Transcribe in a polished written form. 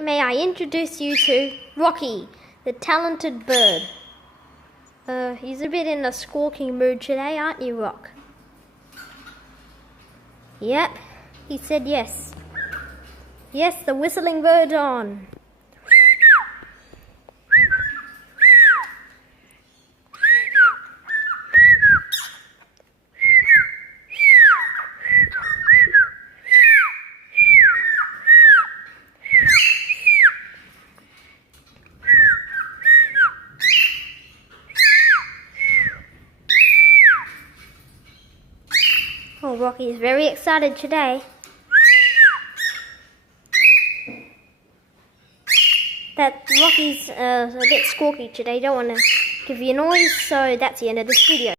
may I introduce you to Rocky, the talented bird. He's a bit in a squawking mood today, aren't you, Rock? Yep, he said yes. Yes, the whistling bird's on. Oh, Rocky is very excited today. That Rocky's a bit squawky today, don't want to give you noise, so that's the end of this video.